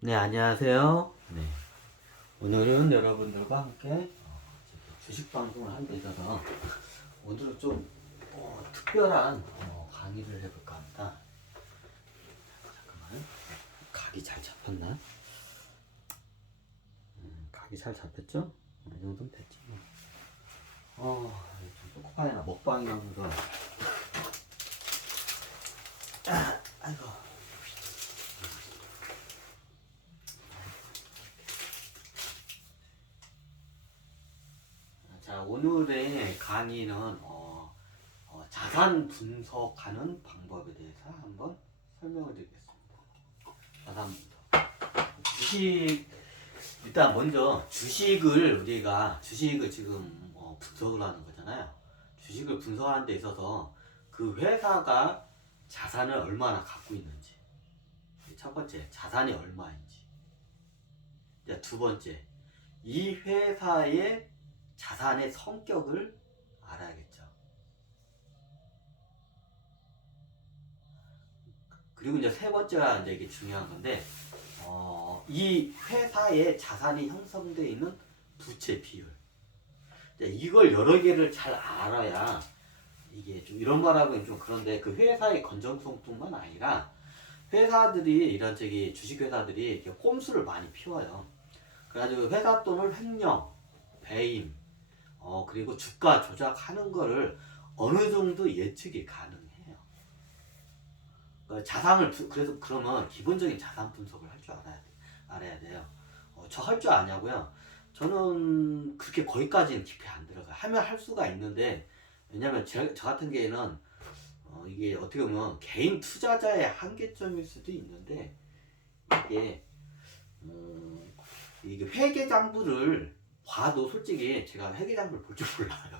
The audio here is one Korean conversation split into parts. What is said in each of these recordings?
네, 안녕하세요. 네, 오늘은 여러분들과 함께 주식 방송을 하게 되셔서 오늘은 좀 특별한 강의를 해볼까 합니다. 잠깐만, 각이 잘 잡혔나? 각이 잘 잡혔죠? 이 정도면 됐지. 좀 초코파이나 먹방용으로. 아이고. 자, 오늘의 강의는 자산 분석하는 방법에 대해서 한번 설명을 드리겠습니다. 자산 분석. 일단 먼저 주식을 지금 분석을 하는 거잖아요. 주식을 분석하는 데 있어서 그 회사가 자산을 얼마나 갖고 있는지. 첫 번째, 자산이 얼마인지. 두 번째, 이 회사의 자산의 성격을 알아야겠죠. 그리고 이제 세 번째가 이제 이게 중요한 건데, 이 회사의 자산이 형성되어 있는 부채 비율. 이걸 여러 개를 잘 알아야, 이게 좀 이런 말하고는 좀 그런데 그 회사의 건전성뿐만 아니라 회사들이 주식 회사들이 이렇게 꼼수를 많이 피워요. 그래가지고 회사 돈을 횡령, 배임, 그리고 주가 조작하는 거를 어느 정도 예측이 가능해요. 그래서 그러면 기본적인 자산 분석을 할 줄 알아야 돼요. 저 할 줄 아냐고요? 저는 그렇게 거기까지는 깊이 안 들어가요. 하면 할 수가 있는데, 왜냐면 저 같은 경우에는 이게 어떻게 보면 개인 투자자의 한계점일 수도 있는데, 이게 이게 회계장부를 봐도 솔직히 제가 회계장부를 볼 줄 몰라요.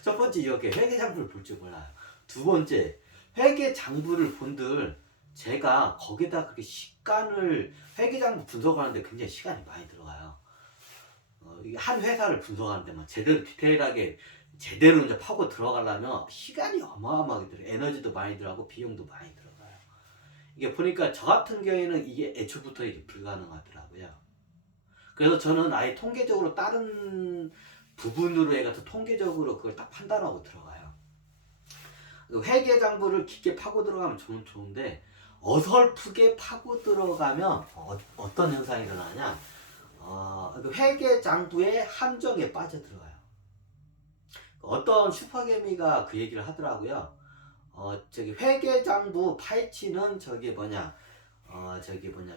첫 번째, 이렇게 회계장부를 볼 줄 몰라요. 두 번째, 회계장부를 본들 제가 거기다 그렇게 회계장부 분석하는데 굉장히 시간이 많이 들어가요. 이게 한 회사를 분석하는데만 제대로 디테일하게 제대로 이제 파고 들어가려면 시간이 어마어마하게 들어요. 에너지도 많이 들어가고 비용도 많이 들어가요. 이게 보니까 저 같은 경우에는 이게 애초부터 이게 불가능하더라고요. 그래서 저는 아예 통계적으로 다른 부분으로 해가지고 통계적으로 그걸 딱 판단하고 들어가요. 회계장부를 깊게 파고 들어가면 저는 좋은데, 어설프게 파고 들어가면 어떤 현상이 일어나냐, 회계장부의 함정에 빠져들어가요. 어떤 슈퍼개미가 그 얘기를 하더라고요. 회계장부 파헤치는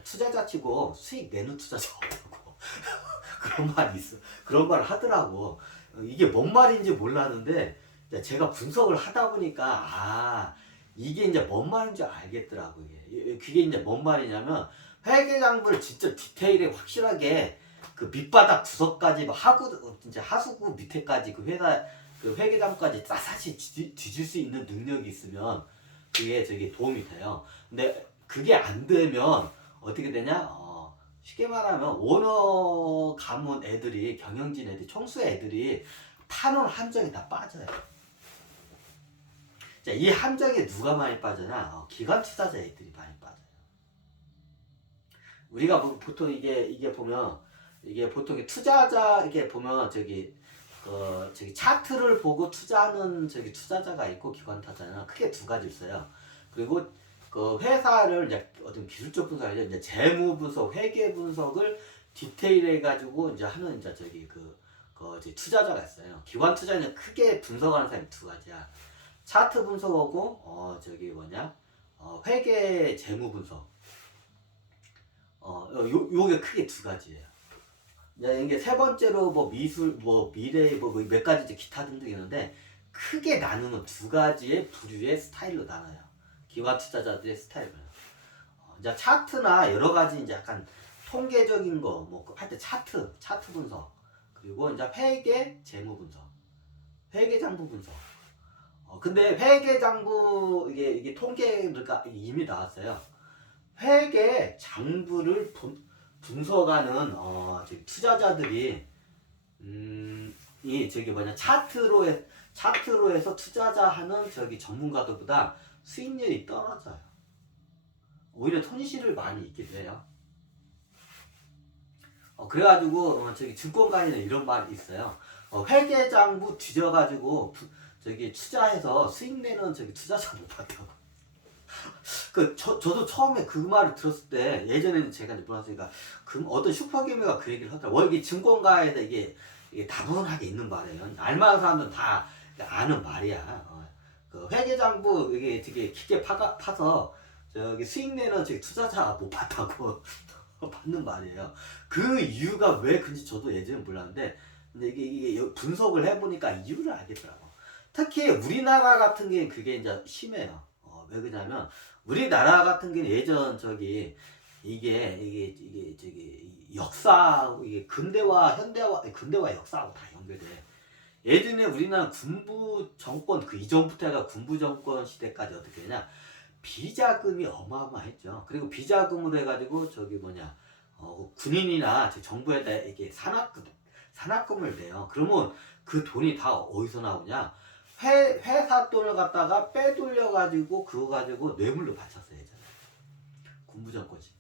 투자자 치고 수익 내는 투자자가 없다고. 그런 말을 하더라고. 이게 뭔 말인지 몰랐는데, 제가 분석을 하다 보니까, 이게 이제 뭔 말인지 알겠더라고. 그게 이제 뭔 말이냐면, 회계장부를 진짜 디테일에 확실하게 그 밑바닥 구석까지 진짜 하수구 밑에까지 그 회계장부까지 싸사시 뒤질 수 있는 능력이 있으면 그게 도움이 돼요. 근데 그게 안 되면 어떻게 되냐? 쉽게 말하면 오너 가문 애들이, 경영진 애들, 총수 애들이 파는 함정에 다 빠져요. 자, 이 함정에 누가 많이 빠져나? 기관 투자자 애들이 많이 빠져요. 우리가 보통 이게 보면, 이게 보통 투자자 이렇게 보면 차트를 보고 투자하는 투자자가 있고 기관 투자자는 크게 두 가지 있어요. 그리고 그 회사를 이제 어떤 기술적 분석 아니죠. 이제 재무 분석, 회계 분석을 디테일해 가지고 이제 하는 투자자가 있어요. 기관 투자는 크게 분석하는 사람이 두 가지야. 차트 분석하고 회계 재무 분석. 요게 크게 두 가지예요. 이게 세 번째로 미술, 미래, 몇 가지 기타 등등 있는데, 크게 나누는 두 가지의 부류의 스타일로 나눠요. 기관 투자자들의 스타일을. 이제 차트나 여러 가지 이제 약간 통계적인 거, 할 때 차트 분석, 그리고 이제 회계 재무 분석, 회계장부 분석. 근데 회계장부, 이게 통계가 이미 나왔어요. 회계장부를 분석하는 투자자들이 차트로 해서 투자자하는 전문가들보다 수익률이 떨어져요. 오히려 손실을 많이 입기도 해요. 그래가지고 저기 증권가에는 이런 말이 있어요. 회계장부 뒤져가지고 저기 투자해서 수익 내는 저기 투자자 못 봤다고. 저도 처음에 그 말을 들었을 때 예전에는 제가 이제 몰랐으니까 어떤 슈퍼게임가 그 얘기를 하더라고요. 이게 증권가에서 이게 다분하게 있는 말이에요. 알만한 사람들은 다 아는 말이야. 그 회계장부 이게 되게 깊게 파서 저기 수익 내는 저기 투자자 못 봤다고 받는 말이에요. 그 이유가 왜 그런지 저도 예전에 몰랐는데 근데 이게 분석을 해보니까 이유를 알겠더라고. 특히 우리나라 같은 게 그게 이제 심해요. 왜 그러냐면 우리나라 같은 경우는 예전 저기 이게 저기 역사 이게 근대와 역사하고 다 연결돼. 예전에 우리나라 군부 정권 그 이전부터 해가 군부 정권 시대까지 어떻게 되냐 비자금이 어마어마했죠. 그리고 비자금으로 해가지고 저기 군인이나 정부에다 이게 산학금을 내요. 그러면 그 돈이 다 어디서 나오냐? 회사 돈을 갖다가 빼돌려가지고 그거 가지고 뇌물로 바쳤어요 예전에 군부 정권 시대.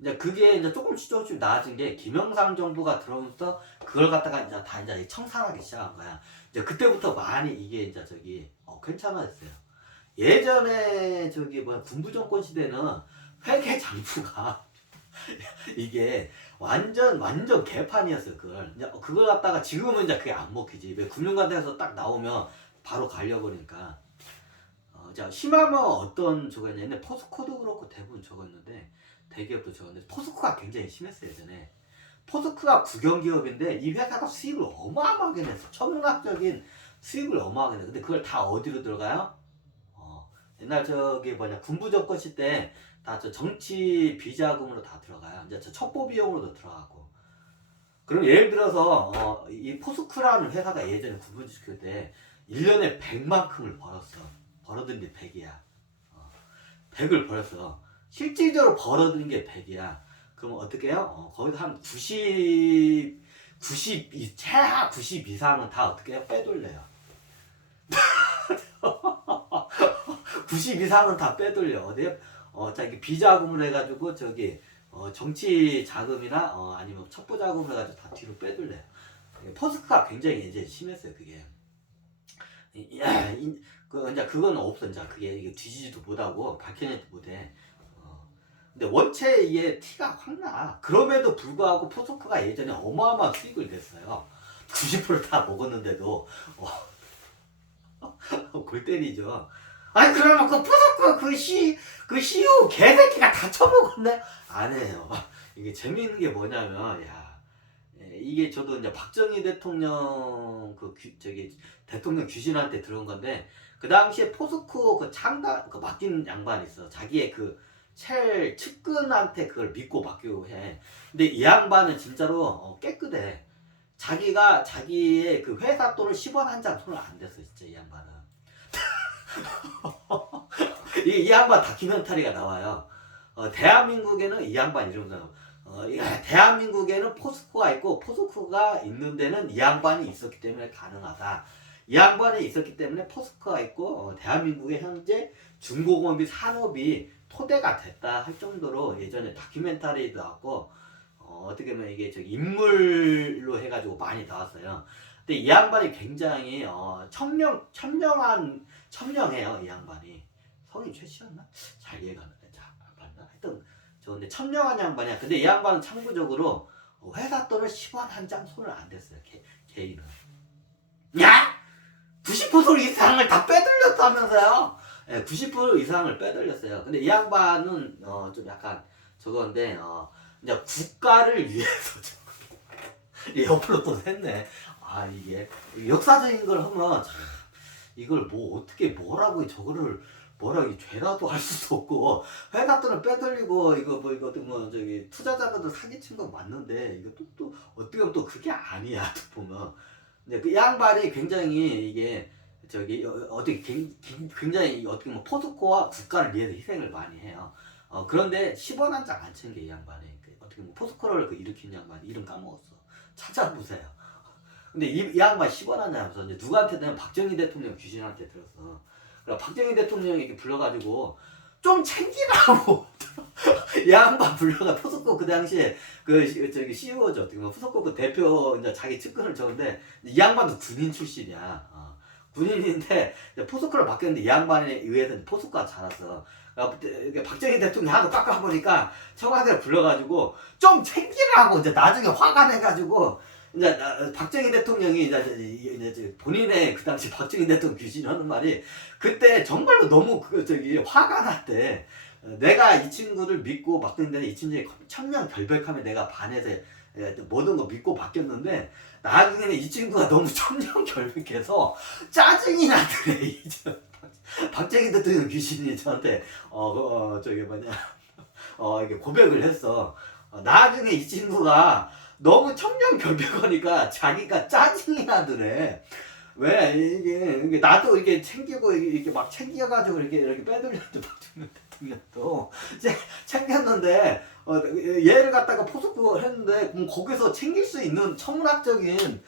이제 그게 이제 조금씩 나아진 게 김영삼 정부가 들어오면서 그걸 갖다가 이제 청산하기 시작한 거야. 이제 그때부터 많이 이게 이제 저기 괜찮아졌어요. 예전에 저기 군부 정권 시대는 회계 장부가 이게 완전 개판이었어요. 그걸 갖다가 지금은 이제 그게 안 먹히지. 왜 금융감독에서 딱 나오면 바로 갈려버리니까. 자 심하면 어떤 저거 있냐면 포스코도 그렇고 대부분 저거였는데 대기업도 저거였는데 포스코가 굉장히 심했어요 예전에. 포스코가 국영기업인데 이 회사가 수익을 어마어마하게 냈어. 천문학적인 수익을 어마어마하게 냈어. 근데 그걸 다 어디로 들어가요? 옛날 저기 군부 정권 시대 다 저 정치 비자금으로 다 들어가요. 이제 저 첩보 비용으로도 들어가고. 그럼 예를 들어서 이 포스코라는 회사가 예전에 군부 정권 때 1년에 100만큼을 벌었어. 벌어들인 게 100이야. 100을 벌었어. 실질적으로 벌어들인 게 100이야. 그럼 어떻게 해요? 거기서 한 90 최하 90 이상은 다 어떻게 해요? 빼돌려요. 90 이상은 다 빼돌려. 어디에? 자기 비자금을 해가지고 저기 정치 자금이나 아니면 첩보 자금을 해가지고 다 뒤로 빼돌려요. 포스코가 굉장히 이제 심했어요 그게. 이제 그건 없어. 이제 그게 이게 뒤지지도 못하고 밝혀내지도 못해. 근데 원체 이게 티가 확 나. 그럼에도 불구하고 포스코가 예전에 어마어마한 수익을 냈어요. 90% 다 먹었는데도 골 때리죠. 아니 그러면 그 포스코 그 CEO 개새끼가 다 처먹었네? 아니에요. 이게 재미있는 게 뭐냐면 이게 저도 이제 박정희 대통령 저기 대통령 귀신한테 들은 건데 그 당시에 포스코 그 맡긴 양반이 있어. 자기의 첼 측근한테 그걸 믿고 맡기고 해. 근데 이 양반은 진짜로 깨끗해. 자기의 그 회사 돈을 10원 한 장 손을 안 댔어 진짜 이 양반은. 이 양반 다큐멘터리가 나와요. 대한민국에는 이 양반 이러면서 대한민국에는 포스코가 있고 포스코가 있는 데는 이 양반이 있었기 때문에 가능하다. 이 양반이 있었기 때문에 포스코가 있고 대한민국의 현재 중공업이 산업이 토대가 됐다 할 정도로 예전에 다큐멘터리도 나왔고 어떻게 보면 이게 인물로 해가지고 많이 나왔어요. 근데 이 양반이 굉장히 천명해요. 이 양반이 성이 최씨였나? 잘 이해가 안 봤나? 하여튼 근데 천명한 양반이야. 근데 이 양반은 참고적으로 회사 돈을 10원 한 장 손을 안 댔어요. 개인은. 야! 90% 이상을 다 빼돌렸다면서요? 네, 90% 이상을 빼돌렸어요. 근데 이 양반은 좀 약간 저건데 이제 국가를 위해서 옆으로 또 샜네. 이게 역사적인 걸 하면 참, 이걸 어떻게 뭐라고 저거를 뭐라고 죄라도 할 수도 없고 회사 돈을 빼돌리고 이거 저기 투자자들도 사기친 건 맞는데 이거 또 어떻게 보면 또 그게 아니야 또 보면. 근데 그 양반이 굉장히 이게 저기 어떻게 굉장히 어떻게 보면 포스코와 국가를 위해서 희생을 많이 해요. 그런데 10원 한 장 안 친 게 이 양반이 어떻게 보면 포스코를 일으킨 양반 이름 까먹었어. 찾아보세요. 근데 이 양반 10원 한 장 하면서 이제 누구한테 되면 박정희 대통령 귀신한테 들었어. 그러니까 박정희 대통령이 이렇게 불러가지고 좀 챙기라고 이 양반 불러가 포스코 그 당시에 저기 CEO죠. 어떻게 보면 포스코 그 대표 이제 자기 측근을 줬는데 이 양반도 군인 출신이야. 군인인데 포스코를 바뀌었는데 이 양반에 의해서 포스코가 자랐어. 박정희 대통령이 하도 깎아보니까 청와대를 불러가지고 좀 챙기라고 이제 나중에 화가 내가지고 이제 박정희 대통령이 이제 본인의 그 당시 박정희 대통령 귀신이 하는 말이 그때 정말로 너무 화가 났대. 내가 이 친구를 믿고 맡겼는데 이 친구의 천년결백함에 내가 반해서 모든 거 믿고 바뀌었는데 나중에는 이 친구가 너무 천년결백해서 짜증이 나더래. 박정희 대통령 귀신이 저한테 저기 뭐냐 이게 고백을 했어. 나중에 이 친구가 너무 청렴결백하니까 자기가 짜증이 나더래. 왜 이게 나도 이게 챙기고 이렇게 막 챙겨가지고 이렇게 빼돌렸는데 박정희 대통령도 챙겼는데 얘를 갖다가 포스코 했는데 거기서 챙길 수 있는 천문학적인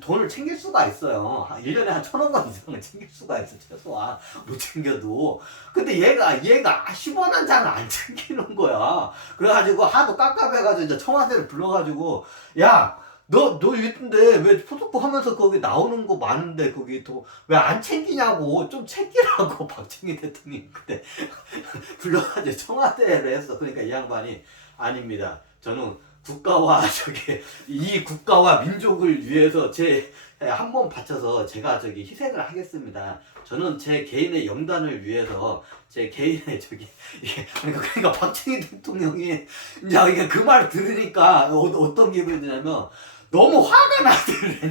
돈을 챙길 수가 있어요. 1년에 한 1,000억 원 이상을 챙길 수가 있어, 최소한. 못 챙겨도. 근데 얘가 10원 한 장을 안 챙기는 거야. 그래가지고 하도 깝깝해가지고 이제 청와대를 불러가지고, 야, 너 있던데 왜 포스코 하면서 거기 나오는 거 많은데 거기 또 왜 안 챙기냐고 좀 챙기라고 박정희 대통령이 그때 불러가지고 청와대를 했어. 그러니까 이 양반이 아닙니다. 저는 이 국가와 민족을 위해서 제 한 몸 바쳐서 제가 희생을 하겠습니다. 저는 제 개인의 영단을 위해서 제 개인의 그러니까 박정희 대통령이 이제 그 말 들으니까 어떤 기분이 드냐면 너무 화가 나더래.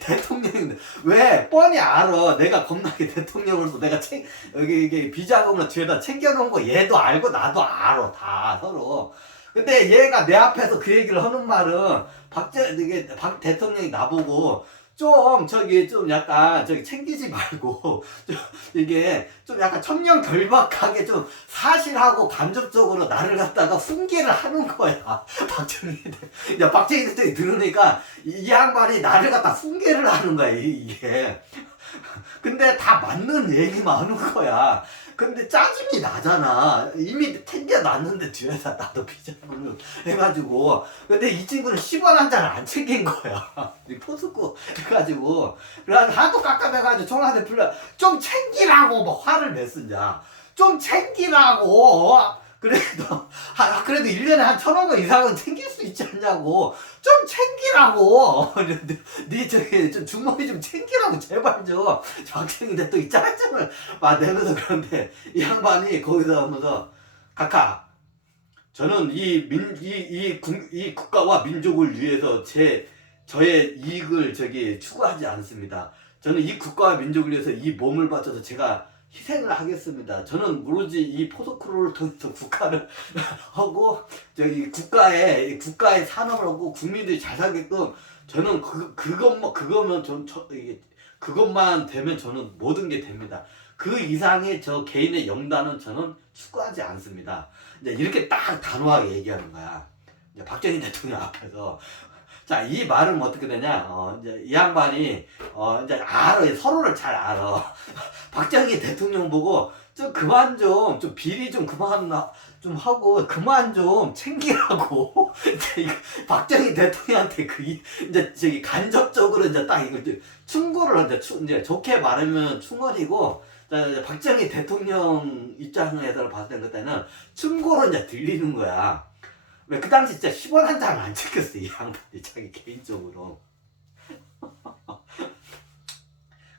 대통령인데 왜 뻔히 알아. 내가 겁나게 대통령으로서 내가 여기 이게 비자금을 뒤에다 챙겨놓은 거 얘도 알고 나도 알아. 다 서로. 근데 얘가 내 앞에서 그 얘기를 하는 말은 박 대통령이 나보고 좀 약간 챙기지 말고 이게 좀 약간 청렴결박하게 좀 사실하고 간접적으로 나를 갖다가 훈계를 하는 거야. 박정희 대통령이 들으니까 이 양반이 나를 갖다 훈계를 하는 거야, 이게. 근데 다 맞는 얘기만 하는 거야. 근데 짜증이 나잖아. 이미 챙겨놨는데 뒤에다 나도 비자금을 해가지고. 근데 이 친구는 10원 한 장을 안 챙긴 거야. 포스코 해가지고. 그래가지고 하도 깝깝해가지고 청와대 불러. 좀 챙기라고 막 화를 냈으냐. 좀 챙기라고. 그래도 1년에 한 1,000억 원 이상은 챙길 수 있지 않냐고. 좀 챙기라고. 좀 주머니 좀 챙기라고 제발 좀. 박정희 대통령이 짜증을 막 내면서 그런데 이 양반이 거기서 하면서 카카, 저는 이 국가와 민족을 위해서 저의 이익을 추구하지 않습니다. 저는 이 국가와 민족을 위해서 이 몸을 바쳐서 제가 희생을 하겠습니다. 저는 오로지 이 포스코를 통해서 국가를 하고 국가의 산업을 하고 국민들이 잘 살게끔 저는 그것만 되면 저는 모든 게 됩니다. 그 이상의 저 개인의 영단은 저는 추구하지 않습니다. 이제 이렇게 딱 단호하게 얘기하는 거야. 이제 박정희 대통령 앞에서. 자, 이 말은 어떻게 되냐? 이제 이 양반이 이제 알아. 서로를 잘 알아. 박정희 대통령 보고 그만 좀 비리 좀 그만 좀 하고 그만 좀 챙기라고. 박정희 대통령한테 이제 간접적으로 이제 딱 이걸 충고를 이제 좋게 말하면 충언이고, 박정희 대통령 입장에서 봤을 때는 충고로 이제 들리는 거야. 왜 그 당시 진짜 10원 한 장을 안 챙겼어, 이 양반이 자기 개인적으로.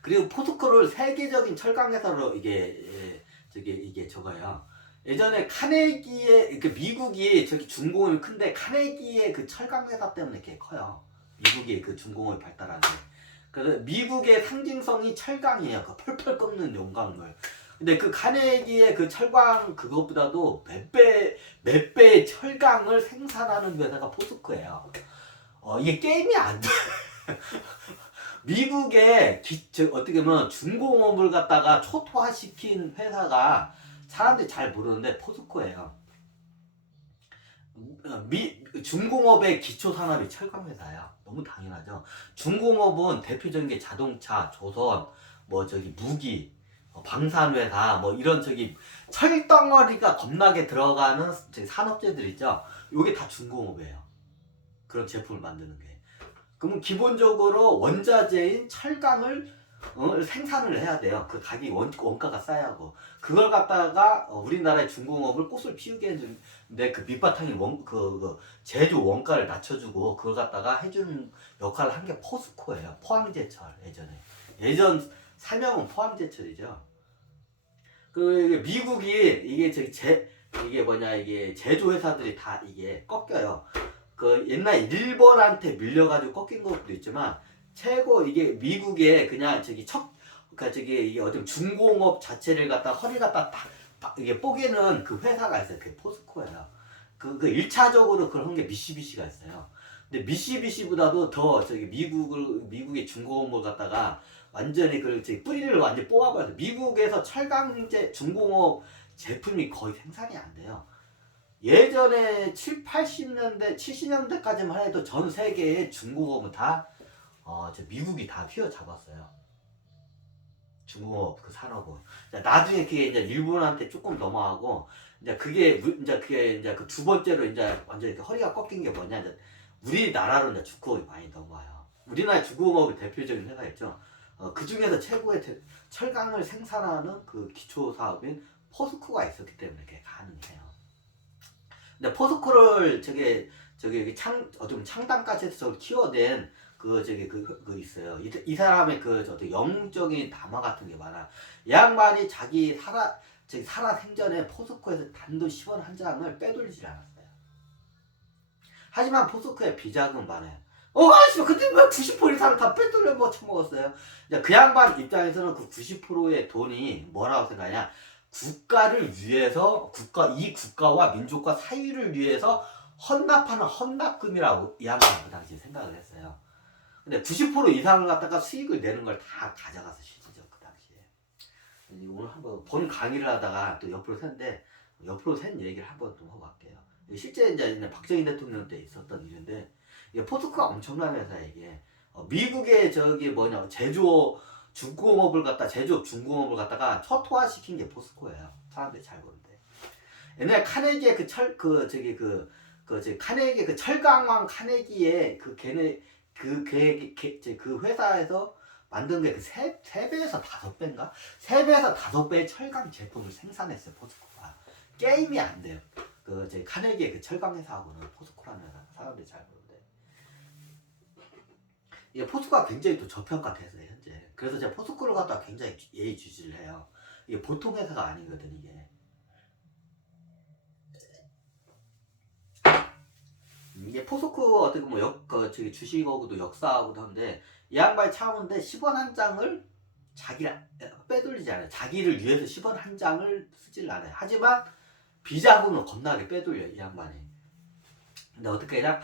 그리고 포스코를 세계적인 철강 회사로 이게 저거야. 예전에 카네기의 미국이 중공업이 큰데 카네기의 그 철강 회사 때문에 이렇게 커요. 미국이 그 중공업이 발달하는. 그래서 미국의 상징성이 철강이에요. 그 펄펄 끓는 용광물. 근데 그 카네기의 그 철강 그것보다도 몇 배의 철강을 생산하는 회사가 포스코예요. 이게 게임이 안 돼. 미국의 어떻게 보면 중공업을 갖다가 초토화시킨 회사가 사람들이 잘 모르는데 포스코예요. 중공업의 기초 산업이 철강 회사예요. 너무 당연하죠. 중공업은 대표적인 게 자동차, 조선, 무기, 방산회사 뭐 이런 저기 철덩어리가 겁나게 들어가는 저기 산업재들 있죠. 요게 다 중공업이에요. 그런 제품을 만드는 게. 그러면 기본적으로 원자재인 철강을 생산을 해야 돼요. 그 가격이 원가가 싸야 하고 그걸 갖다가 우리나라의 중공업을 꽃을 피우게 해주는데 그 밑바탕이 그 제조 원가를 낮춰주고 그걸 갖다가 해주는 역할을 한 게 포스코예요. 포항제철 예전 사명은 포항제철이죠. 그 미국이 이게 이게 뭐냐 이게 제조 회사들이 다 이게 꺾여요. 그 옛날 일본한테 밀려가지고 꺾인 것도 있지만 최고 이게 미국의 그냥 그러니까 이게 어떤 중공업 자체를 갖다 허리 갖다 딱 이게 뽀개는 그 회사가 있어요. 그게 포스코예요. 그 1차적으로 그런 게 미쓰비시가 있어요. 근데 미쓰비시보다도 더 미국의 중공업을 갖다가 완전히 뿌리를 완전히 뽑아버려서 미국에서 철강제 중공업 제품이 거의 생산이 안 돼요. 예전에 80년대, 70년대까지만 해도 전 세계의 중공업은 다 미국이 다 휘어잡았어요. 중공업 그 산업은. 나중에 그게 이제 일본한테 조금 넘어가고 이제 그게 이제 그 두 번째로 이제 완전 히 허리가 꺾인 게 뭐냐 이제 우리나라로 이제 중공업이 많이 넘어와요. 우리나라 중공업의 대표적인 회사 있죠. 그 중에서 최고의 철강을 생산하는 그 기초 사업인 포스코가 있었기 때문에 그게 가능해요. 근데 포스코를 어떤 창단까지 해서 저걸 키워낸 그 있어요. 이 사람의 영적인 담화 같은 게 많아. 이 양반이 자기 살아 생전에 포스코에서 단돈 10원 한 장을 빼돌리지 않았어요. 하지만 포스코에 비자금 많아요. 근데 왜 90% 이상 다 빼돌려 처먹었어요? 그 양반 입장에서는 그 90%의 돈이 뭐라고 생각하냐? 국가를 위해서 이 국가와 민족과 사회를 위해서 헌납하는 헌납금이라고 이 양반은 그 당시에 생각을 했어요. 근데 90% 이상을 갖다가 수익을 내는 걸 다 가져가서 시키죠 그 당시에. 오늘 한번 본 강의를 하다가 또 옆으로 샜는데 옆으로 샌 얘기를 한번 좀 해볼게요. 실제 이제 박정희 대통령 때 있었던 일인데 이게 포스코가 엄청난 회사 이게. 미국의 제조업 중공업을 갖다가 초토화시킨 게 포스코예요. 사람들이 잘 모르는데. 옛날 카네기의 카네기 그 철강왕 카네기의 그 회사에서 만든 게 세 배에서 5배인가? 3배에서 5배의 철강 제품을 생산했어요, 포스코가. 게임이 안 돼요. 카네기의 그 철강 회사하고는 포스코라는 회사. 사람들이 잘 모르는데. 이게 포스코가 굉장히 또 저평가됐어요, 현재. 그래서 제가 포스코를 갖다가 굉장히 예의주시를 해요. 이게 보통 회사가 아니거든, 이게. 이게 포스코 어떻게 보면 주식하고도 역사하고도 한데 이 양반이 차오는데 10원 한 장을 자기를 빼돌리지 않아요. 자기를 위해서 10원 한 장을 쓰질 않아요. 하지만 비자금은 겁나게 빼돌려요, 이 양반이. 근데 어떻게 해야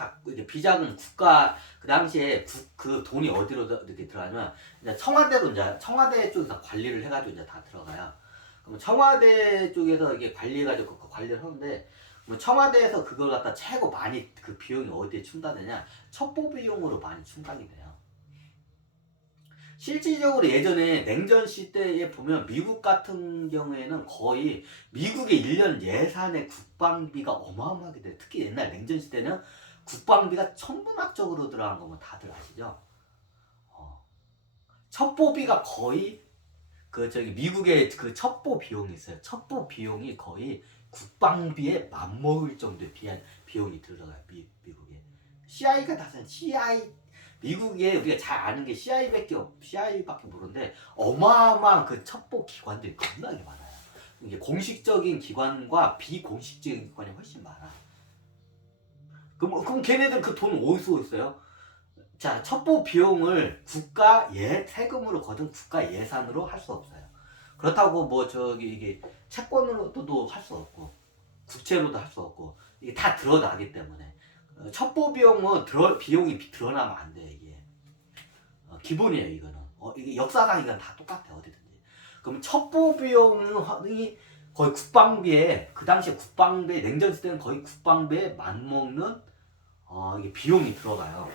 비자금 국가 그 당시에 그 돈이 어디로 이렇게 들어가냐면 이제 청와대 쪽에서 관리를 해가지고 이제 다 들어가요. 그럼 청와대 쪽에서 이게 관리해가지고 그 관리를 하는데 청와대에서 그걸 갖다 최고 많이 그 비용이 어디에 충당되냐? 첩보 비용으로 많이 충당이 돼요. 실질적으로 예전에 냉전 시대에 보면 미국 같은 경우에는 거의 미국의 1년 예산의 국방비가 어마어마하게 돼요. 특히 옛날 냉전 시대는 국방비가 천문학적으로 들어간 거면 다들 아시죠? 첩보비가 거의 미국의 그 첩보 비용이 있어요. 첩보 비용이 거의 국방비에 맞먹을 정도의 비용이 들어가요. 미국에. CIA가 다른 미국에 우리가 잘 아는 게 CIA밖에 모르는데 어마어마한 그 첩보 기관들이 겁나게 많아요. 이게 공식적인 기관과 비공식적인 기관이 훨씬 많아. 그럼 걔네들 그 돈 어디서 있어요? 자, 첩보 비용을 세금으로 거둔 국가 예산으로 할 수 없어요. 그렇다고 이게 채권으로도 할 수 없고 국채로도 할 수 없고 이게 다 드러나기 때문에 첩보 비용이 드러나면 안 돼. 이게 기본이에요. 이거는 이게 역사상 이건 다 똑같아 어디든지. 그럼 첩보 비용이 거의 국방비에 그 당시에 냉전 시대는 거의 국방비에 맞먹는 이게 비용이 들어가요.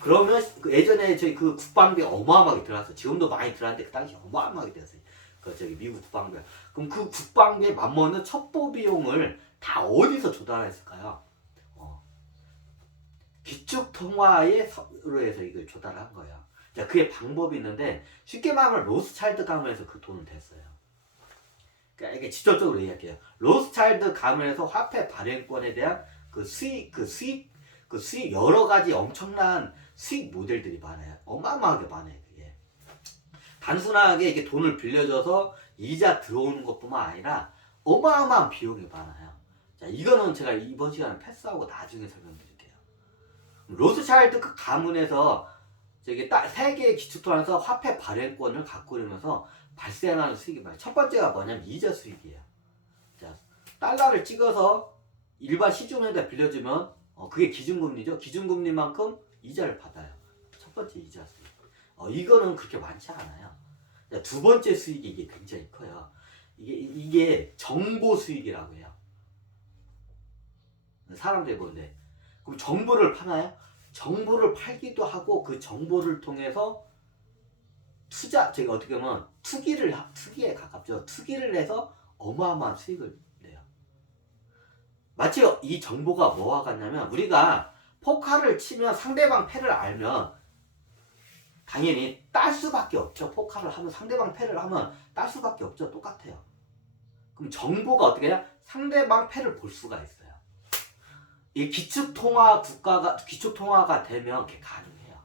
그러면 예전에 그 국방비 어마어마하게 들어갔어. 지금도 많이 들어갔는데 그 당시 어마어마하게 들었어요. 그 저기 미국 국방부에. 그럼 그 국방비에 맞먹는 첩보 비용을 다 어디서 조달했을까요? 기축통화에로 해서 이걸 조달한 거예요. 자, 그게 방법이 있는데 쉽게 말하면 로스차일드 가문에서 그 돈을 댔어요. 그러니까 이게 직접적으로 얘기할게요. 로스차일드 가문에서 화폐 발행권에 대한 그 수익 여러 가지 엄청난 수익 모델들이 많아요. 어마어마하게 많아요. 그게 단순하게 이게 돈을 빌려줘서 이자 들어오는 것뿐만 아니라 어마어마한 비용이 많아요. 자, 이거는 제가 이번 시간에 패스하고 나중에 설명드릴게요. 로스차일드 그 가문에서 저기 세계의 기축통화에서 화폐 발행권을 갖고 이러면서 발생하는 수익이 많아요. 첫 번째가 뭐냐면 이자 수익이에요. 자, 달러를 찍어서 일반 시중에다 빌려주면 그게 기준금리죠. 기준금리만큼 이자를 받아요. 첫 번째 이자 수익. 이거는 그렇게 많지 않아요. 자, 두 번째 수익이 이게 굉장히 커요. 이게 정보 수익이라고 해요. 사람들이 보는데 그럼 정보를 파나요? 정보를 팔기도 하고 그 정보를 통해서 제가 어떻게 보면 투기에 가깝죠. 투기를 해서 어마어마한 수익을 내요. 마치 이 정보가 뭐와 같냐면 우리가 포카를 치면 상대방 패를 알면 당연히 딸 수밖에 없죠. 포카를 하면 상대방 패를 하면 딸 수밖에 없죠. 똑같아요. 그럼 정보가 어떻게 해야 상대방 패를 볼 수가 있어요. 이 기축통화가 되면 그게 가능해요.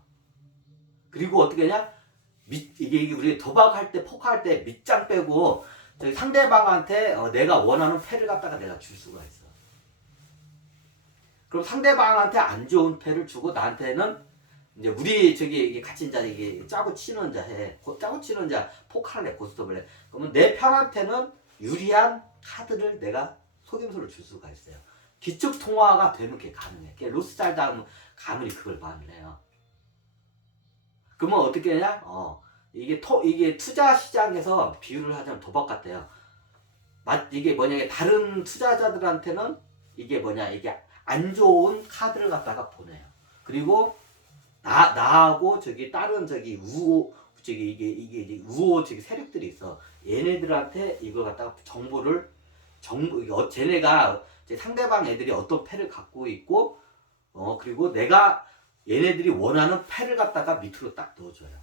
그리고 어떻게 하냐? 이게 우리 도박할 때, 포커할 때 밑장 빼고 저기 상대방한테 내가 원하는 패를 갖다가 내가 줄 수가 있어. 그럼 상대방한테 안 좋은 패를 주고 나한테는 이제 우리 저기 같이 이제 이게 짜고 치는 자 짜고 치는 자 포커를 해, 고스톱을 해. 그러면 내 편한테는 유리한 카드를 내가 속임수를 줄 수가 있어요. 기축 통화가 되면 그게 가능해. 로스차일드 가문이 그걸 만들어요. 그러면 어떻게 하냐? 이게 투자 시장에서 비유를 하자면 도박 같아요. 이게 뭐냐? 다른 투자자들한테는 이게 안 좋은 카드를 갖다가 보내요. 그리고 나하고 저기 다른 저기 우호 이게 우호 저기 세력들이 있어. 얘네들한테 이걸 갖다가 쟤네가 상대방 애들이 어떤 패를 갖고 있고 그리고 내가 얘네들이 원하는 패를 갖다가 밑으로 딱 넣어줘요.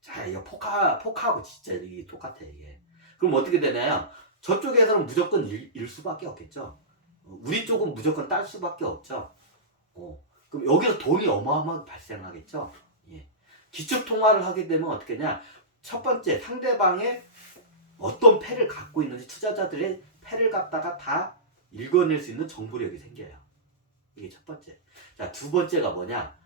자, 이거 포카하고 진짜 이게 똑같아 이게. 그럼 어떻게 되나요? 저쪽에서는 무조건 일 수밖에 없겠죠. 우리 쪽은 무조건 딸 수밖에 없죠. 그럼 여기서 돈이 어마어마하게 발생하겠죠. 예. 기축 통화를 하게 되면 어떻게 되냐? 첫 번째 상대방의 어떤 패를 갖고 있는지 투자자들의 패를 갖다가 다 읽어낼 수 있는 정보력이 생겨요. 이게 첫 번째. 자, 두 번째가 뭐냐?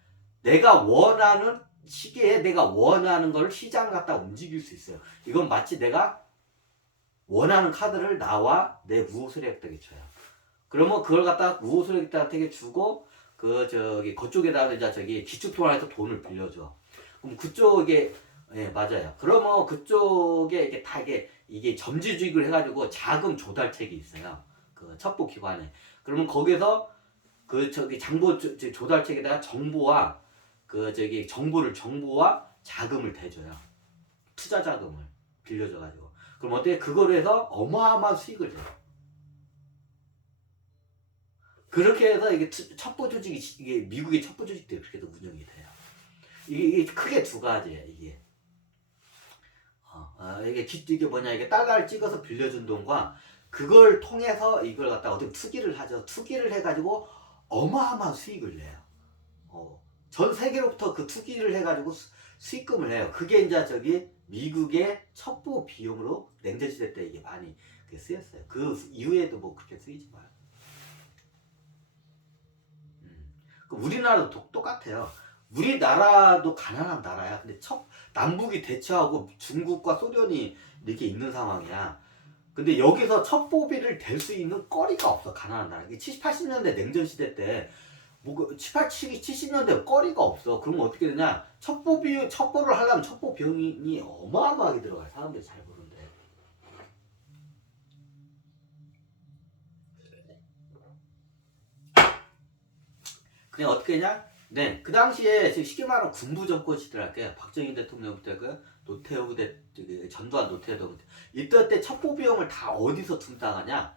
내가 원하는 시기에 내가 원하는 걸 시장 갖다 움직일 수 있어요. 이건 마치 내가 원하는 카드를 나와 내 우호세력에게 줘요. 그러면 그걸 갖다 우호세력한테 주고 그쪽에다 이제 저기 기축통화에서 돈을 빌려줘. 그럼 그쪽에 맞아요. 그러면 그쪽에 이게 점지주익을 해가지고 자금 조달책이 있어요. 그 첩보 기관에. 그러면 거기서 장부 조달책에다가 정보와 정보와 자금을 대줘요. 투자 자금을 빌려줘가지고. 그럼 어떻게 그거로 해서 어마어마한 수익을 내요. 그렇게 해서 이게 첩보 조직이 이게 미국의 첩보 조직들이 그렇게 해서 운영이 돼요. 이게 크게 두 가지예요. 이게. 이게 뭐냐? 이게 달러를 찍어서 빌려준 돈과 그걸 통해서 이걸 갖다가 어떻게 투기를 하죠. 투기를 해가지고 어마어마한 수익을 내요. 전 세계로부터 그 투기를 해가지고 수익금을 내요. 그게 이제 저기 미국의 첩보 비용으로 냉전시대 때 이게 많이 쓰였어요. 그 이후에도 뭐 그렇게 쓰이지 마요. 우리나라도 똑같아요. 우리나라도 가난한 나라야. 근데 남북이 대처하고 중국과 소련이 이렇게 있는 상황이야. 근데 여기서 첩보비를 댈 수 있는 거리가 없어. 가난한 나라. 70, 80년대 냉전시대 때 70년대 거리가 없어. 그러면 어떻게 되냐? 첩보를 하려면 첩보 비용이 어마어마하게 들어가요. 사람들이 잘 모르는데. 그냥 어떻게 했냐? 네, 그 당시에 쉽게 말하면 군부 정권 시대랄게요. 박정희 대통령부터 노태우 대 전두환 노태우 이때 첩보 비용을 다 어디서 충당하냐?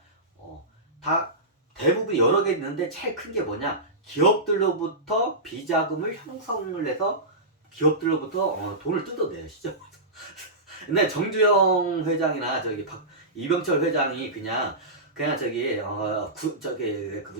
다 대부분 여러 개 있는데 제일 큰 게 뭐냐? 기업들로부터 비자금을 형성을 해서 기업들로부터 돈을 뜯어내요 시죠. 근데 정주영 회장이나 이병철 회장이 그냥 그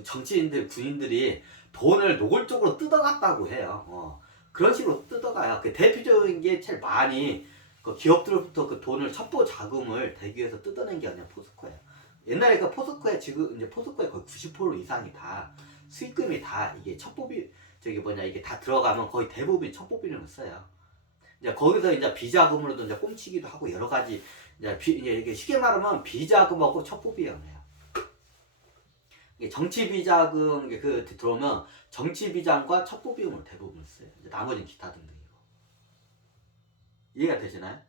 정치인들 군인들이 돈을 노골적으로 뜯어갔다고 해요. 그런 식으로 뜯어가요. 그 대표적인 게 제일 많이 그 기업들로부터 그 돈을 첩보 자금을 대기해서 뜯어낸 게 아니라 포스코예요. 옛날에 그 포스코에 지금 이제 포스코의 거의 90% 이상이 다 수익금이 다 이게 첩보비 이게 다 들어가면 거의 대부분이 첩보비용을 써요. 이제 거기서 이제 비자금으로도 이제 꽁치기도 하고 여러 가지 이제 이게 쉽게 말하면 비자금하고 첩보비용이에요. 정치 비자금 그 들어오면 정치 비자금과 첩보 비용을 대부분 써요. 이제 나머지는 기타 등등이고. 이해가 되시나요?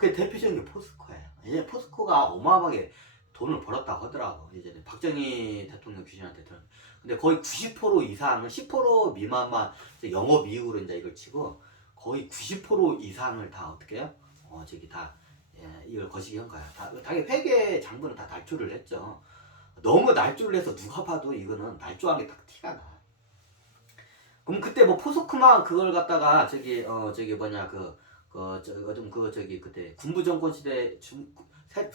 그 대표적인 게 포스코예요. 이제 포스코가 어마어마하게 돈을 벌었다고 하더라고. 이제 박정희 대통령 귀신한테 들은. 근데 거의 90% 이상은 10% 미만만 영업이익으로 이제 이걸 치고 거의 90% 이상을 다 어떻게 해요? 이걸 거시기 한 거야. 당연히 회계 장부는 다 날조를 했죠. 너무 날조를 해서 누가 봐도 이거는 날조한 게 딱 티가 나. 그럼 그때 뭐 포스코만 그걸 갖다가 그때 군부 정권 시대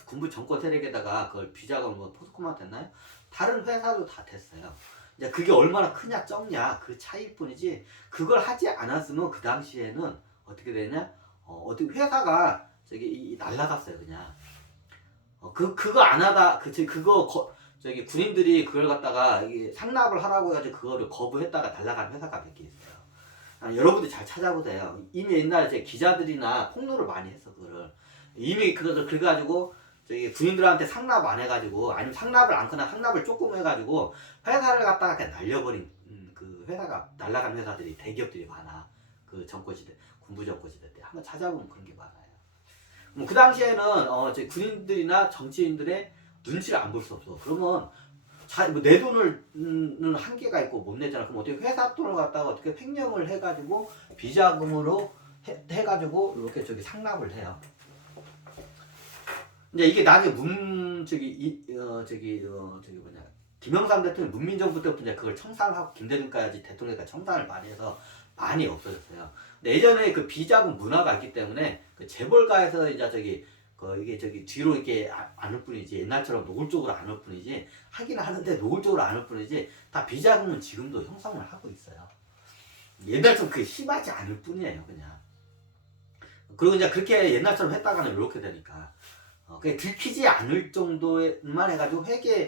군부 정권 세력에다가 그걸 비자금 뭐 포스코만 됐나요? 다른 회사도 다 됐어요. 이제 그게 얼마나 크냐 적냐 그 차이일 뿐이지 그걸 하지 않았으면 그 당시에는 어떻게 되냐? 어떻게 회사가 날라갔어요 그냥. 그거 안 하다 군인들이 그걸 갖다가 상납을 하라고 해가지고 그거를 거부했다가 날라간 회사가 몇 개 있어요. 여러분들 잘 찾아보세요. 이미 옛날에 기자들이나 폭로를 많이 했어 그거를. 이미 그거를 그래가지고 군인들한테 상납 안 해가지고 아니면 상납을 않거나 상납을 조금 해가지고 회사를 갖다가 그냥 날려버린 그 회사가 날라간 회사들이 대기업들이 많아. 그 정권시대 군부 정권시대 때 한번 찾아보면 그런 게 많아요. 그 당시에는 군인들이나 정치인들의 눈치를 안 볼 수 없어. 그러면 내 돈을 한계가 있고 못 내잖아. 그럼 어떻게 회사 돈을 갖다가 어떻게 횡령을 해가지고 비자금으로 해가지고 이렇게 상납을 해요. 이제 이게 나중에 김영삼 대통령 문민정부 때부터 이제 그걸 청산하고 김대중까지 대통령까지 청산을 많이 해서 많이 없어졌어요. 근데 예전에 그 비자금 문화가 있기 때문에 그 재벌가에서 이제 이게 뒤로 이렇게 안 올 뿐이지 옛날처럼 노골적으로 안 올 뿐이지 하긴 하는데 노골적으로 안 올 뿐이지 다 비자금은 지금도 형성을 하고 있어요. 옛날처럼 그게 심하지 않을 뿐이에요 그냥. 그리고 이제 그렇게 옛날처럼 했다가는 이렇게 되니까 그냥 들키지 않을 정도만 해가지고 회계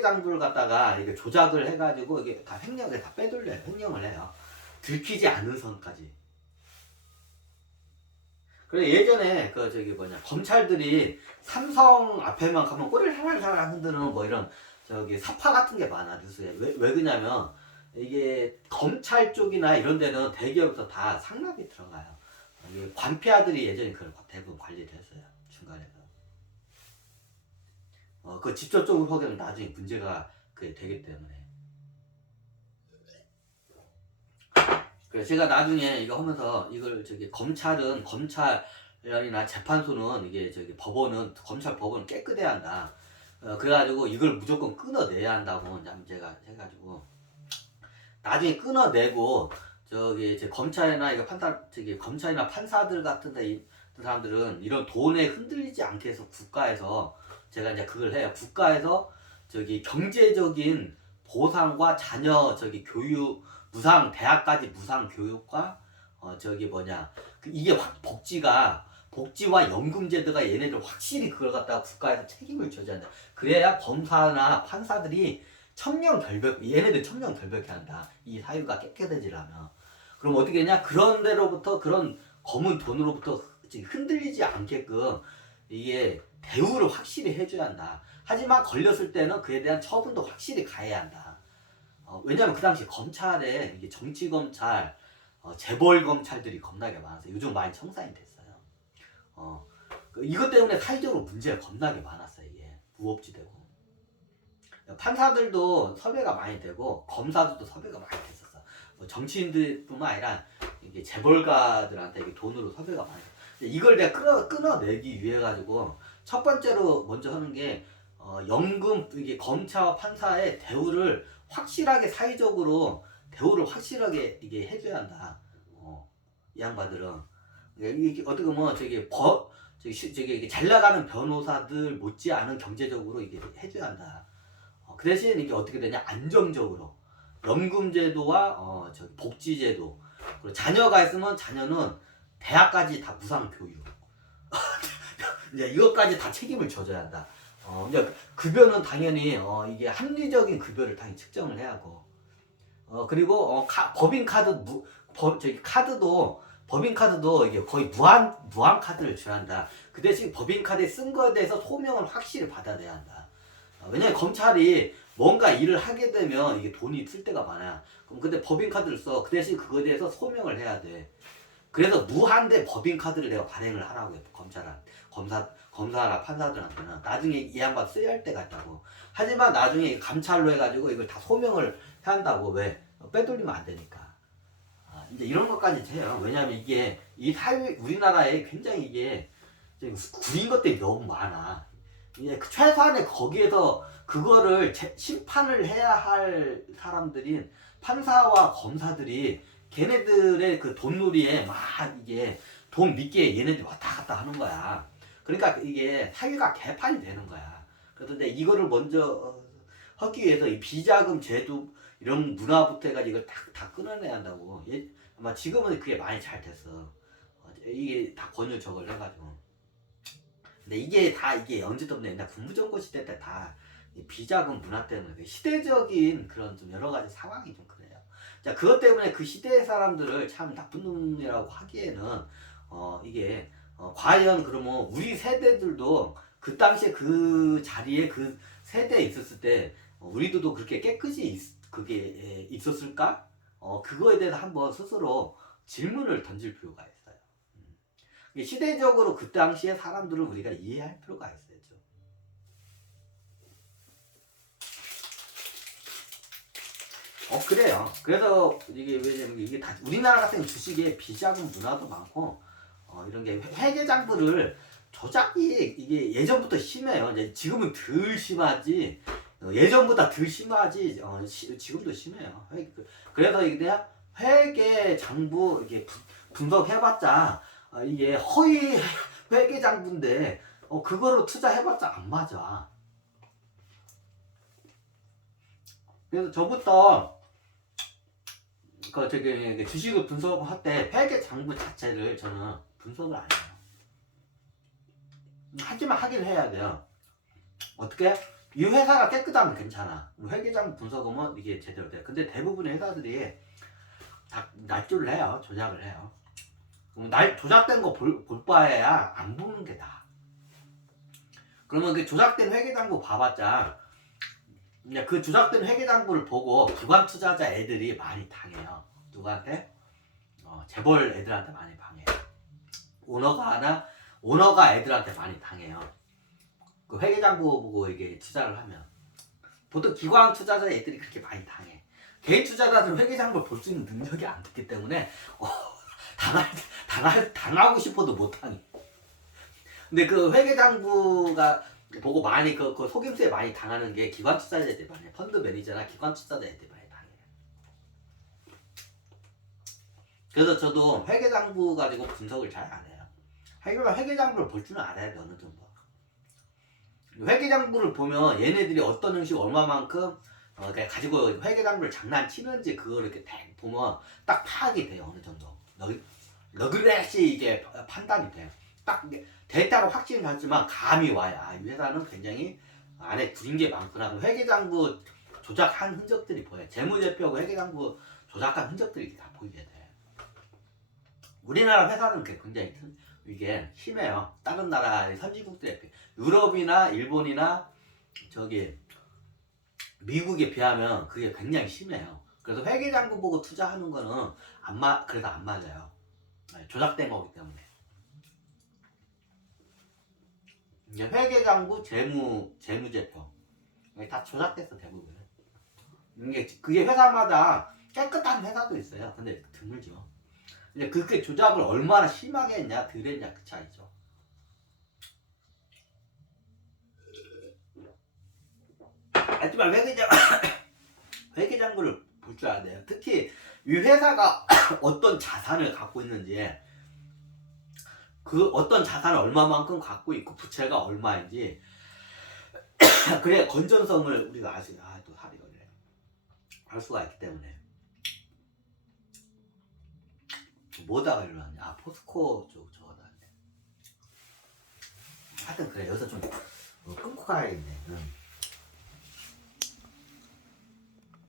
장부를 갖다가 이게 조작을 해가지고 이게 다 횡령을 다 빼돌려요. 횡령을 해요. 들키지 않은 선까지. 그래 예전에 검찰들이 삼성 앞에만 가면 꼬리를 살살 흔드는 뭐 이런 사파 같은 게 많아 뉴스에. 왜 그러냐면 이게 검찰 쪽이나 이런 데는 대기업에서 다 상납이 들어가요. 관피아들이 예전에 그걸 대부분 관리를 했어요. 중간에서. 그 직접적으로 하기에는 나중에 문제가 되기 때문에. 그래서 제가 나중에 이거 하면서 이걸 검찰이나 재판소는 법원은 검찰 법원은 깨끗해야 한다. 그래가지고 이걸 무조건 끊어내야 한다고 제가 해가지고 나중에 끊어내고 검찰이나 검찰이나 판사들 같은데 이 사람들은 이런 돈에 흔들리지 않게 해서 국가에서 제가 이제 그걸 해요. 국가에서 경제적인 보상과 자녀 교육 무상 대학까지 무상 교육과 이게 복지와 연금 제도가 얘네들 확실히 그걸 갖다가 국가에서 책임을 져야 한다. 그래야 검사나 판사들이 얘네들 천명결백해야 한다. 이 사유가 깨끗해지려면. 그럼 어떻게 했냐? 그런 데로부터 그런 검은 돈으로부터 흔들리지 않게끔 이게 대우를 확실히 해줘야 한다. 하지만 걸렸을 때는 그에 대한 처분도 확실히 가해야 한다. 왜냐면 그 당시 검찰에 이게 정치검찰, 재벌검찰들이 겁나게 많았어요. 요즘 많이 청산이 됐어요. 이것 때문에 사회적으로 문제가 겁나게 많았어요. 이게 무법지되고. 판사들도 섭외가 많이 되고 검사들도 섭외가 많이 됐었어. 뭐 정치인들뿐만 아니라 이게 재벌가들한테 이게 돈으로 섭외가 많아요. 이걸 내가 끊어내기 위해 가지고 첫 번째로 먼저 하는 게 연금 이게 검사와 판사의 대우를 확실하게 사회적으로 대우를 확실하게 이게 해줘야 한다. 이 양반들은 이게 어떻게 보면 저기 이게 잘 나가는 변호사들 못지않은 경제적으로 이게 해줘야 한다. 그 대신 이게 어떻게 되냐 안정적으로 연금제도와 저기 복지제도 그리고 자녀가 있으면 자녀는 대학까지 다 무상 교육 이제 이것까지 다 책임을 져줘야 한다. 이제 급여는 당연히 이게 합리적인 급여를 당연히 측정을 해야 하고 그리고 법인카드 저기 카드도 법인카드도 이게 거의 무한 카드를 줘야 한다. 그 대신 법인카드에 쓴 거에 대해서 소명을 확실히 받아내야 한다. 왜냐면 검찰이 뭔가 일을 하게 되면 이게 돈이 쓸 때가 많아. 그럼 근데 법인카드를 써. 그 대신 그거에 대해서 소명을 해야 돼. 그래서 무한대 법인카드를 내가 발행을 하라고 해. 검사나 판사들한테는. 나중에 이 양반 써야 할 때가 있다고. 하지만 나중에 감찰로 해가지고 이걸 다 소명을 해야 한다고. 왜? 빼돌리면 안 되니까. 이제 이런 것까지 해요. 왜냐면 이게 이 사회 우리나라에 굉장히 이게 구린 것들이 너무 많아. 이제 최소한의 거기에서 그거를 심판을 해야 할 사람들인 판사와 검사들이 걔네들의 그 돈놀이에 막 이게 돈 믿게 얘네들이 왔다 갔다 하는 거야. 그러니까 이게 사회가 개판이 되는 거야. 그래서 근데 이거를 먼저 하기 위해서 이 비자금 제도 이런 문화부터 해가지고 이걸 다 끊어내야 한다고. 아마 지금은 그게 많이 잘 됐어. 이게 다 권유 저걸 해가지고. 근데 이게 다 이게 언제 때문에 옛날 군부정권 시대 때 다 비자금 문화 때문에 시대적인 그런 좀 여러 가지 상황이 좀 그래요. 자, 그것 때문에 그 시대의 사람들을 참 나쁜 놈이라고 하기에는 이게 과연 그러면 우리 세대들도 그 당시에 그 자리에 그 세대에 있었을 때 우리도 그렇게 깨끗이 그게 있었을까? 그거에 대해서 한번 스스로 질문을 던질 필요가 있어요. 시대적으로 그 당시의 사람들을 우리가 이해할 필요가 있어야죠. 그래요. 그래서 이게 왜냐면 이게 다 우리나라 같은 주식에 비자금 문화도 많고 이런 게 회계장부를 조작이 이게 예전부터 심해요. 이제 지금은 덜 심하지. 예전보다 덜 심하지. 지금도 심해요. 그래서 이게 회계장부 이게 분석해봤자 이게 허위 회계장부인데 그거로 투자해봤자 안 맞아. 그래서 저부터 저기 주식을 분석할 때 회계장부 자체를 저는 분석을 안 해요. 하지만 하긴 해야 돼요. 어떻게? 이 회사가 깨끗하면 괜찮아. 회계장부 분석하면 이게 제대로 돼. 근데 대부분의 회사들이 다 날조를 해요. 조작을 해요. 조작된 거 볼 바에야 안 보는 게 나아. 그러면 그 조작된 회계장부 봐봤자 그 조작된 회계장부를 보고 기관 투자자 애들이 많이 당해요. 누구한테? 재벌 애들한테 많이 당해요. 오너가 애들한테 많이 당해요. 그 회계장부 보고 이게 투자를 하면 보통 기관 투자자 애들이 그렇게 많이 당해. 개인 투자자들은 회계장부를 볼 수 있는 능력이 안 됐기 때문에 당하고 싶어도 못 당해. 근데 그 회계장부가 보고 많이 그 속임수에 많이 당하는 게 기관 투자자들 많이 해. 펀드 매니저나 기관 투자자 애들 많이 당해. 그래서 저도 회계장부 가지고 분석을 잘 안 해요. 회계장부를 볼 줄은 알아야 돼. 어느 정도. 회계장부를 보면 얘네들이 어떤 음식 얼마만큼 가지고 회계장부를 장난치는지 그거를 이렇게 딱 보면 딱 파악이 돼요. 어느 정도. 너그레시 이게 판단이 돼요. 딱 데이터로 확신이 났지만 감이 와요. 이 회사는 굉장히 안에 구린 게 많구나. 회계장부 조작한 흔적들이 보여요. 재무제표하고 회계장부 조작한 흔적들이 다 보이게 돼. 우리나라 회사는 굉장히 이게 심해요. 다른 나라 선진국들에 비해. 유럽이나 일본이나 저기 미국에 비하면 그게 굉장히 심해요. 그래서 회계장부 보고 투자하는 거는 그래도 안 맞아요. 조작된 거기 때문에. 회계장부, 재무제표 다 조작됐어 대부분. 그게 회사마다 깨끗한 회사도 있어요. 근데 드물죠. 이제 그렇게 조작을 얼마나 심하게 했냐 덜 했냐 그 차이죠. 하지만 회계장부를 볼 줄 알아야 돼요. 특히 이 회사가 어떤 자산을 갖고 있는지, 그 어떤 자산을 얼마만큼 갖고 있고 부채가 얼마인지 그래 건전성을 우리가 또 살이 걸려 알 수가 있기 때문에. 뭐다가 일어났냐? 포스코 쪽 저거다. 하여튼 그래 여기서 좀 끊고 가야겠네.